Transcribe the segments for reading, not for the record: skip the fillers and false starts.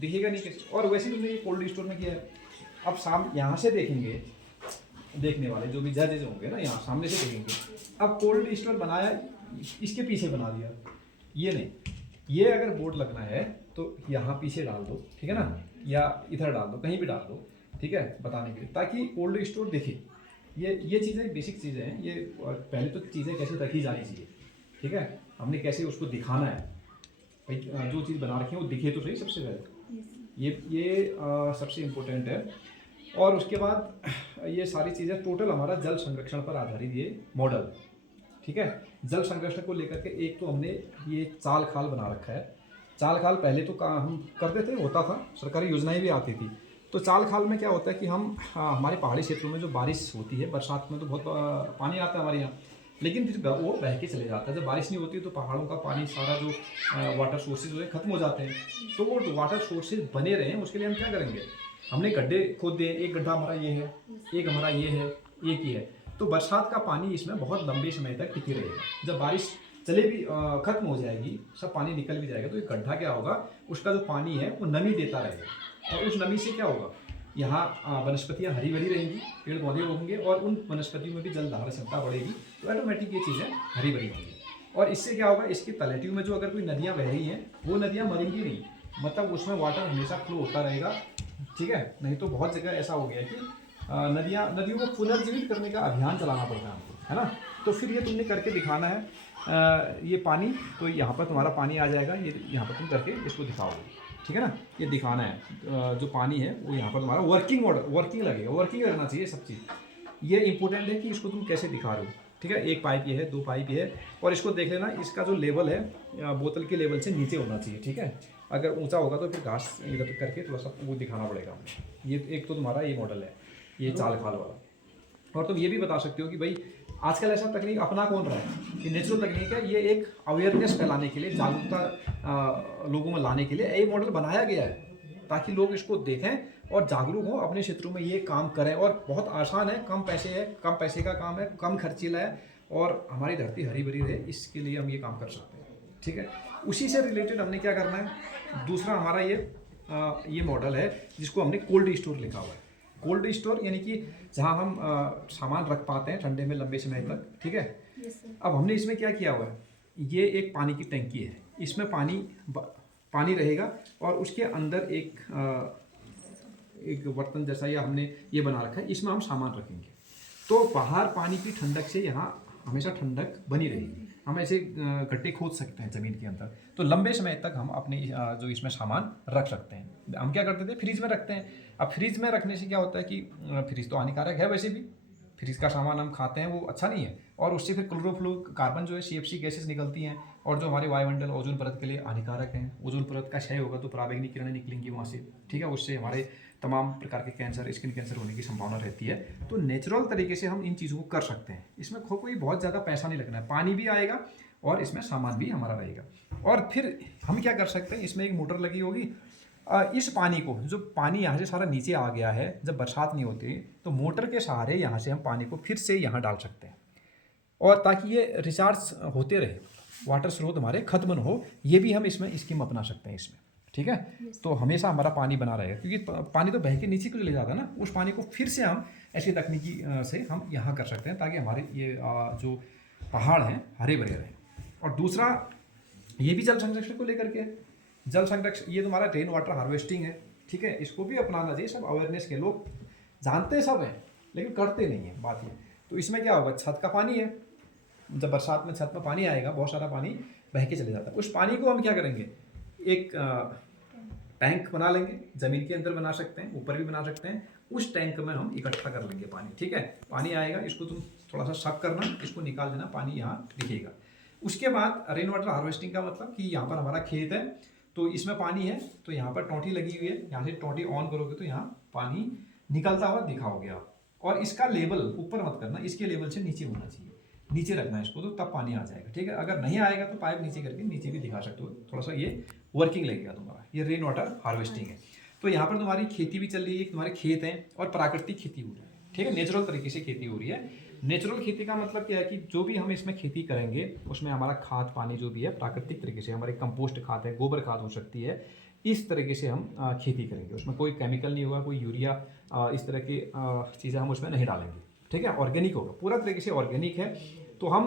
दिखेगा नहीं कैसे। और वैसे तुमने ये कोल्ड स्टोर में किया है। अब शाम यहाँ से देखेंगे, देखने वाले जो भी जजेज होंगे ना, यहाँ सामने से देखेंगे। अब कोल्ड स्टोर बनाया, इसके पीछे बना दिया, ये नहीं, ये अगर बोर्ड लगना है तो यहाँ पीछे डाल दो, ठीक है ना, या इधर डाल दो, कहीं भी डाल दो, ठीक है, बताने के लिए, ताकि कोल्ड स्टोर दिखे। ये चीज़ें बेसिक चीज़ें हैं। ये पहले तो चीज़ें कैसे रखी जानी चाहिए, ठीक है, हमने कैसे उसको दिखाना है भाई, जो चीज़ बना रखी है वो दिखे तो सही सबसे पहले। ये सबसे इम्पोर्टेंट है। और उसके बाद ये सारी चीज़ें टोटल हमारा जल संरक्षण पर आधारित ये मॉडल, ठीक है। जल संरक्षण को लेकर के एक तो हमने ये चाल खाल बना रखा है। चाल खाल पहले तो हम करते थे, होता था, सरकारी योजनाएं भी आती थी। तो चाल खाल में क्या होता है कि हम हमारे पहाड़ी क्षेत्रों में जो बारिश होती है, बरसात में तो बहुत पानी आता है हमारे यहाँ, लेकिन फिर वो बह के चले जाता है। जब बारिश नहीं होती तो पहाड़ों का पानी सारा जो वाटर सोर्सेज जो है ख़त्म हो जाते हैं। तो वो वाटर सोर्सेज बने रहें उसके लिए हम क्या करेंगे, हमने गड्ढे खोद दिए। एक गड्ढा हमारा ये है, एक हमारा ये है, एक ही है। तो बरसात का पानी इसमें बहुत लंबे समय तक टिके रहेगा। जब बारिश चले भी खत्म हो जाएगी, सब पानी निकल भी जाएगा, तो ये गड्ढा क्या होगा, उसका जो पानी है वो नमी देता रहेगा। और उस नमी से क्या होगा, यहाँ वनस्पतियाँ हरी भरी रहेंगी, पेड़ पौधे होंगे, और उन वनस्पतियों में भी जल धारण क्षमता बढ़ेगी, तो ऑटोमेटिक ये चीज़ें हरी भरी होंगी। और इससे क्या होगा, इसकी तलहटियों में जो अगर कोई नदियाँ बह रही हैं वो नदियाँ मरेंगी नहीं, मतलब उसमें वाटर हमेशा फ्लो होता रहेगा, ठीक है। नहीं तो बहुत जगह ऐसा हो गया कि नदियों को पुनर्जीवित करने का अभियान चलाना पड़ता है हमको, है ना। तो फिर ये तुमने करके दिखाना है। ये पानी, तो यहाँ पर तुम्हारा पानी आ जाएगा, ये यहाँ पर तुम करके इसको दिखाओगे, ठीक है ना। ये दिखाना है जो पानी है वो यहाँ पर तुम्हारा वर्किंग मॉडल, वर्किंग लगेगा, वर्किंग लगना चाहिए सब चीज़। ये इंपॉर्टेंट है कि इसको तुम कैसे दिखा रहे हो, ठीक है। एक पाइप ये है, दो पाइप ये है, और इसको देख लेना, इसका जो लेवल है बोतल के लेवल से नीचे होना चाहिए, ठीक है। अगर ऊंचा होगा तो फिर घास इधर करके थोड़ा सा वो दिखाना पड़ेगा। ये एक तो तुम्हारा ये मॉडल है, ये चाल खाल वाला। और तुम ये भी बता सकते हो कि भाई आजकल ऐसा तकनीक अपना कौन रहा है कि नेचुरल तकनीक है, ये एक अवेयरनेस फैलाने के लिए, जागरूकता लोगों में लाने के लिए ये मॉडल बनाया गया है, ताकि लोग इसको देखें और जागरूक हों, अपने क्षेत्रों में ये काम करें। और बहुत आसान है, कम पैसे है, कम पैसे का काम है, कम खर्चीला है, और हमारी धरती हरी भरी रहे, इसके लिए हम ये काम कर सकते हैं, ठीक है। उसी से रिलेटेड हमने क्या करना है, दूसरा हमारा ये मॉडल है जिसको हमने कोल्ड स्टोर लिखा हुआ है। कोल्ड स्टोर यानी कि जहाँ हम सामान रख पाते हैं ठंडे में लंबे समय तक, ठीक है। अब हमने इसमें क्या किया हुआ है, ये एक पानी की टंकी है, इसमें पानी रहेगा, और उसके अंदर एक बर्तन जैसा या हमने ये बना रखा है, इसमें हम सामान रखेंगे। तो बाहर पानी की ठंडक से यहाँ हमेशा ठंडक बनी रहेगी। हम ऐसे गड्ढे खोद सकते हैं ज़मीन के अंदर, तो लंबे समय तक हम अपने जो इसमें सामान रख सकते हैं। हम क्या करते थे, फ्रिज में रखते हैं। अब फ्रिज में रखने से क्या होता है कि फ्रिज तो हानिकारक है, वैसे भी फ्रिज का सामान हम खाते हैं वो अच्छा नहीं है, और उससे फिर क्लोरोफ्लोरोकार्बन जो है, CFC गैसेस निकलती हैं, और जो हमारे वायुमंडल ओजोन परत के लिए हानिकारक हैं। ओजोन परत का क्षय होगा तो पराबैंगनी किरणें निकलेंगी वहाँ से, ठीक है। उससे हमारे तमाम प्रकार के कैंसर, स्किन कैंसर होने की संभावना रहती है। तो नेचुरल तरीके से हम इन चीज़ों को कर सकते हैं। इसमें कोई बहुत ज़्यादा पैसा नहीं लगना है, पानी भी आएगा और इसमें सामान भी हमारा रहेगा। और फिर हम क्या कर सकते हैं, इसमें एक मोटर लगी होगी, इस पानी को, जो पानी यहाँ से सारा नीचे आ गया है, जब बरसात नहीं होती तो मोटर के सहारे यहाँ से हम पानी को फिर से यहाँ डाल सकते हैं, और ताकि ये रिचार्ज होते रहे, वाटर स्रोत हमारे खत्म न हो, ये भी हम इसमें स्कीम अपना सकते हैं इसमें, ठीक है। तो हमेशा हमारा पानी बना रहेगा, क्योंकि पानी तो बह के नीचे को चले जाता है ना, उस पानी को फिर से हम ऐसी तकनीकी से हम यहाँ कर सकते हैं, ताकि हमारे ये जो पहाड़ हैं हरे भरे रहें। और दूसरा ये भी जल संरक्षण को लेकर के है। जल संरक्षण, ये तुम्हारा रेन वाटर हार्वेस्टिंग है, ठीक है। इसको भी अपनाना चाहिए, सब अवेयरनेस के लोग जानते सब हैं लेकिन करते नहीं हैं, बात ये। तो इसमें क्या होगा, छत का पानी है, जब बरसात में छत में पानी आएगा, बहुत सारा पानी बह के चले जाता है, उस पानी को हम क्या करेंगे, एक टैंक बना लेंगे, ज़मीन के अंदर बना सकते हैं, ऊपर भी बना सकते हैं, उस टैंक में हम इकट्ठा कर लेंगे पानी, ठीक है। पानी आएगा, इसको तुम थोड़ा सा शक करना, इसको निकाल देना, पानी यहाँ दिखेगा। उसके बाद रेन वाटर हार्वेस्टिंग का मतलब कि यहाँ पर हमारा खेत है, तो इसमें पानी है, तो यहाँ पर टोंटी लगी हुई है, यहाँ से टोंटी ऑन करोगे तो यहाँ पानी निकलता हुआ दिखाओगे आप। और इसका लेवल ऊपर मत करना, इसके लेवल से नीचे होना चाहिए, नीचे रखना है इसको, तो तब पानी आ जाएगा, ठीक है। अगर नहीं आएगा तो पाइप नीचे करके नीचे भी दिखा सकते हो, थोड़ा सा ये वर्किंग लगेगा तुम्हारा। ये रेन वाटर हार्वेस्टिंग है। तो यहाँ पर तुम्हारी खेती भी चल रही है, तुम्हारे खेत हैं और प्राकृतिक खेती हो रही है, ठीक है, नेचुरल तरीके से खेती हो रही है। नेचुरल खेती का मतलब क्या है कि जो भी हम इसमें खेती करेंगे उसमें हमारा खाद पानी जो भी है प्राकृतिक तरीके से, हमारे कंपोस्ट खाद है, गोबर खाद हो सकती है, इस तरीके से हम खेती करेंगे। उसमें कोई केमिकल नहीं होगा, कोई यूरिया इस तरह की चीज़ें हम उसमें नहीं डालेंगे, ठीक है। ऑर्गेनिक होगा, पूरा तरीके से ऑर्गेनिक है। तो हम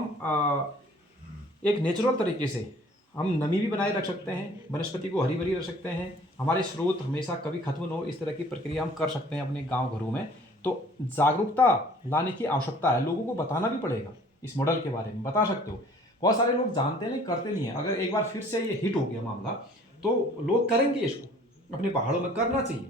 एक नेचुरल तरीके से हम नमी भी बनाए रख सकते हैं, वनस्पति को हरी भरी रख सकते हैं, हमारे स्रोत हमेशा कभी खत्म न हो, इस तरह की प्रक्रिया हम कर सकते हैं अपने गांव घरों में। तो जागरूकता लाने की आवश्यकता है, लोगों को बताना भी पड़ेगा, इस मॉडल के बारे में बता सकते हो। बहुत सारे लोग जानते नहीं, करते नहीं है। अगर एक बार फिर से ये हिट हो गया मामला तो लोग करेंगे, इसको अपने पहाड़ों में करना चाहिए,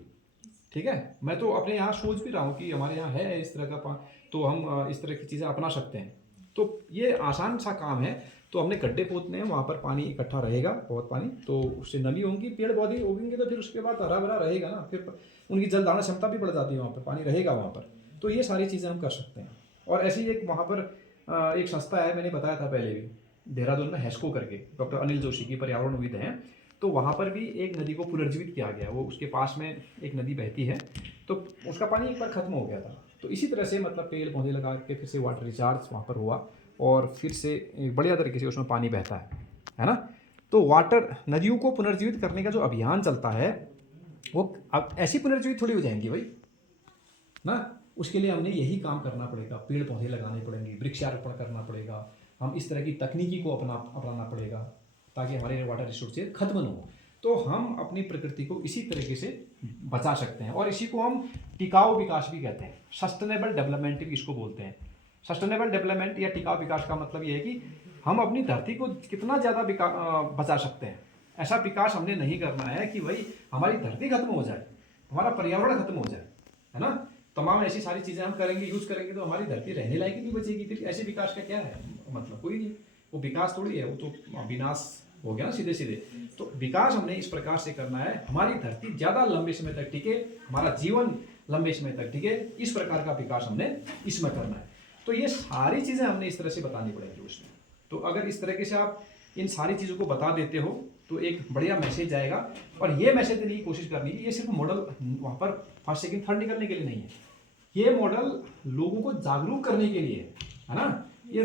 ठीक है। मैं तो अपने यहाँ सोच भी रहा हूँ कि हमारे यहाँ है इस तरह का तो हम इस तरह की चीज़ें अपना सकते हैं। तो ये आसान सा काम है। तो हमने गड्ढे खोदने हैं, वहाँ पर पानी इकट्ठा रहेगा, बहुत पानी, तो उससे नमी होंगी, पेड़ पौधे उगेंगे, तो फिर उसके बाद हरा भरा रहेगा ना, फिर उनकी जल धारण क्षमता भी बढ़ जाती है, वहाँ पर पानी रहेगा वहाँ पर। तो ये सारी चीज़ें हम कर सकते हैं। और ऐसे ही एक वहाँ पर एक संस्था है, मैंने बताया था पहले भी, देहरादून में हैस्को करके, डॉक्टर अनिल जोशी की पर्यावरणविद हैं। तो वहाँ पर भी एक नदी को पुनर्जीवित किया गया, वो उसके पास में एक नदी बहती है, तो उसका पानी एक बार खत्म हो गया था। तो इसी तरह से मतलब पेड़ पौधे लगा के फिर से वाटर रिचार्ज वहाँ पर हुआ और फिर से एक बढ़िया तरीके से उसमें पानी बहता है ना। तो वाटर नदियों को पुनर्जीवित करने का जो अभियान चलता है वो अब ऐसी पुनर्जीवित थोड़ी हो जाएंगी भाई ना। उसके लिए हमने यही काम करना पड़ेगा, पेड़ पौधे लगाने पड़ेंगे, वृक्षारोपण करना पड़ेगा, हम इस तरह की तकनीकी को अपनाना पड़ेगा ताकि हमारे वाटर रिसोर्सेज खत्म न हो। तो हम अपनी प्रकृति को इसी तरीके से बचा सकते हैं और इसी को हम टिकाऊ विकास भी कहते हैं, सस्टेनेबल डेवलपमेंट भी इसको बोलते हैं। सस्टेनेबल डेवलपमेंट या टिकाऊ विकास का मतलब ये है कि हम अपनी धरती को कितना ज़्यादा बचा सकते हैं। ऐसा विकास हमने नहीं करना है कि भाई हमारी धरती खत्म हो जाए, हमारा पर्यावरण खत्म हो जाए, है ना। तमाम ऐसी सारी चीज़ें हम करेंगे, यूज़ करेंगे, तो हमारी धरती रहने लायक नहीं बचेगी। फिर ऐसे विकास का क्या है मतलब, कोई नहीं। वो विकास थोड़ी है, वो तो विनाश हो गया ना सीधे सीधे। तो विकास हमने इस प्रकार से करना है, हमारी धरती ज़्यादा लंबे समय तक टिके, हमारा जीवन लंबे समय तक टिके, इस प्रकार का विकास हमने इसमें करना है। तो ये सारी चीज़ें हमने इस तरह से बतानी पड़ेंगी उसमें। तो अगर इस तरीके से आप इन सारी चीज़ों को बता देते हो तो एक बढ़िया मैसेज जाएगा। और ये मैसेज देने की कोशिश करनी है, ये सिर्फ मॉडल वहाँ पर फर्स्ट सेकंड थर्ड निकलने के लिए नहीं है, ये मॉडल लोगों को जागरूक करने के लिए है ना। ये